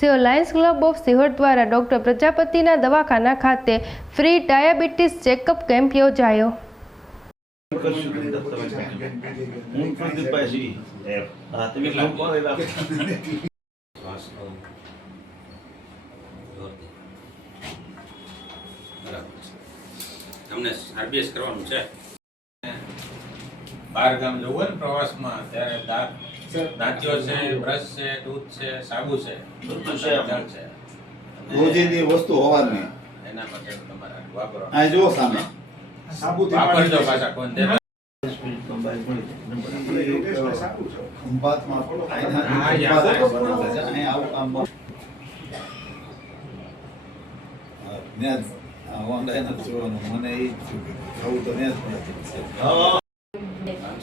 Sihor lions club of Sihor દ્વારા doctor પ્રજાપતિના દવાખાના ખાતે ફ્રી ડાયાબિટીસ ચેકઅપ કેમ્પ યોજાયો. તમને આરબીએસ કરવાનું છે? બહાર ગામ જવું હોય ને પ્રવાસમાં ત્યારે દાંત દાંતિયો છે બ્રશ છે ટૂથ છે સાબુ છે. જળ છે. રોજિંદી વસ્તુ હોવાની. એના માટે તમારે વાપરો. આ જો સામે. વાપરજો પાછા કોણ દેવા. મને એ જ થયું તો ત્યાં જ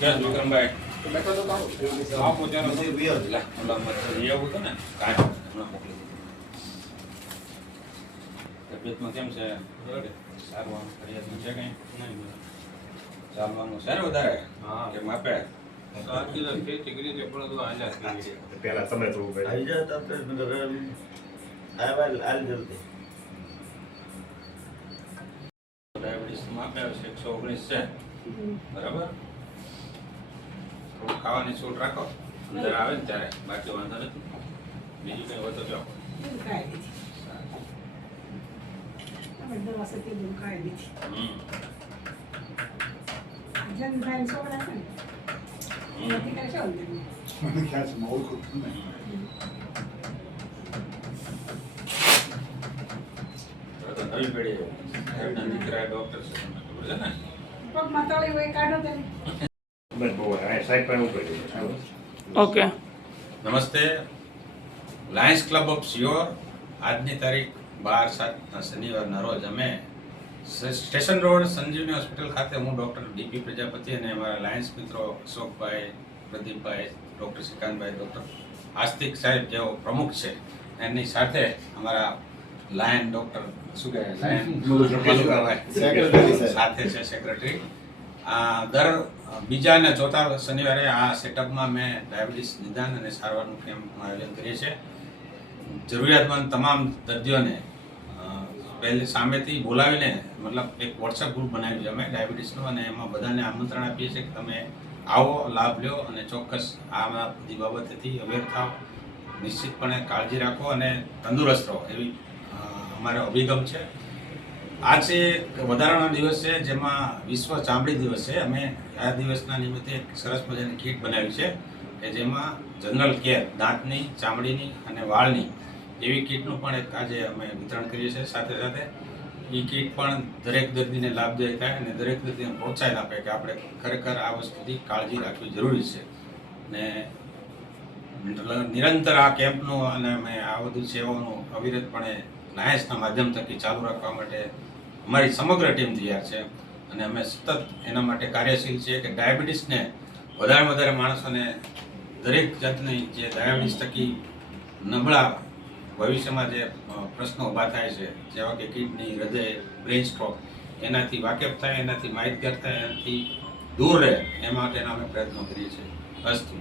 ખાલી. તો વિક્રમભાઈ? આવો ત્યાંનો બધી વ્યવ. લા, ઓલા મત એવું હતું ને હમણાં મોકલી તબિયતમાં કેમ છે સારું આમ ફરિયાદમાં છે કંઈ નહીં ચાલવાનું છે ને વધારે કે માપે પહેલા તમે થોડું ભાઈ આવી જાય તો આપણે નગર આવ્યા હાલ જલ્દી. ડાયાબિટીસ માપે છે એકસો ઓગણીસ છે. બરાબર? થોડું ખાવાની છૂટ રાખો અંદર આવે ને ત્યારે બાકી વાંધો નથી. બીજું કંઈ હોય તો કહો. મને ખ્યાલ છે, મારું ખોટું નહીં. નવી પેઢી દીકરા ડોક્ટર છે તમને ખબર છે ને? બસ બહુ હા, સાહેબ પાસે ઉપર છે. ઓકે. નમસ્તે. લાયન્સ ક્લબ ઓફ સિયોર આજની તારીખ બાર સાતના શનિવારના રોજ અમે સ્ટેશન રોડ સંજીવની હોસ્પિટલ ખાતે હું ડૉક્ટર ડીપી પ્રજાપતિ અને અમારા લાયન્સ મિત્રો અશોકભાઈ પ્રદીપભાઈ ડૉક્ટર શ્રીકાંતભાઈ ડૉક્ટર આસ્તિક સાહેબ જેઓ પ્રમુખ છે એની સાથે અમારા લાયન ડૉક્ટર શું કહેવાય? લાયન. સાથે છે સેક્રેટરી દર બીજા અને ચોથા શનિવારે આ સેટઅપમાં મેં ડાયાબિટીસ નિદાન અને સારવારનું કેમ્પનું આયોજન કરીએ છીએ. જરૂરિયાતમંદ તમામ દર્દીઓને પહેલે સામેથી બોલાવીને મતલબ એક વોટ્સએપ ગ્રુપ બનાવ્યું છે અમે ડાયાબિટીસનું અને એમાં બધાને આમંત્રણ આપીએ છીએ કે તમે આવો, લાભ લ્યો અને ચોક્કસ આ બધી બાબતેથી અવેર થાવ નિશ્ચિતપણે કાળજી રાખો અને તંદુરસ્ત રહો એવી અમારો અભિગમ છે. આજે વધારાનો દિવસ છે, જેમાં વિશ્વ ચામડી દિવસ છે. અમે આ દિવસના નિમિત્તે એક સરસ મજાની કીટ બનાવી છે કે જેમાં જનરલ કેર, દાંતની, ચામડીની અને વાળની એવી કીટનું પણ એક આજે અમે વિતરણ કરીએ છીએ. સાથે સાથે એ કીટ પણ દરેક દર્દીને લાભદાયક થાય અને દરેક દર્દીને પ્રોત્સાહન આપે કે આપણે ખરેખર આ વસ્તુથી કાળજી રાખવી જરૂરી છે. ને નિરંતર આ કેમ્પનું અને અમે આ બધું સેવાઓનું અવિરતપણે લાયન્સના માધ્યમ થકી ચાલુ રાખવા માટે અમારી સમગ્ર ટીમ તૈયાર છે અને અમે સતત એના માટે કાર્યશીલ છીએ કે ડાયાબિટીસને વધારે વધારે માણસોને દરેક જાતની જે ડાયાબિટીસ થકી નબળા ભવિષ્યમાં જે પ્રશ્નો ઊભા થાય છે, જેવા કે કિડની, હૃદય બ્રેન સ્ટ્રોક, એનાથી વાકેફ થાય, એનાથી માહિતગાર થાય, એનાથી દૂર રહે, એ માટેના અમે પ્રયત્નો કરીએ છીએ. અસ્તુ.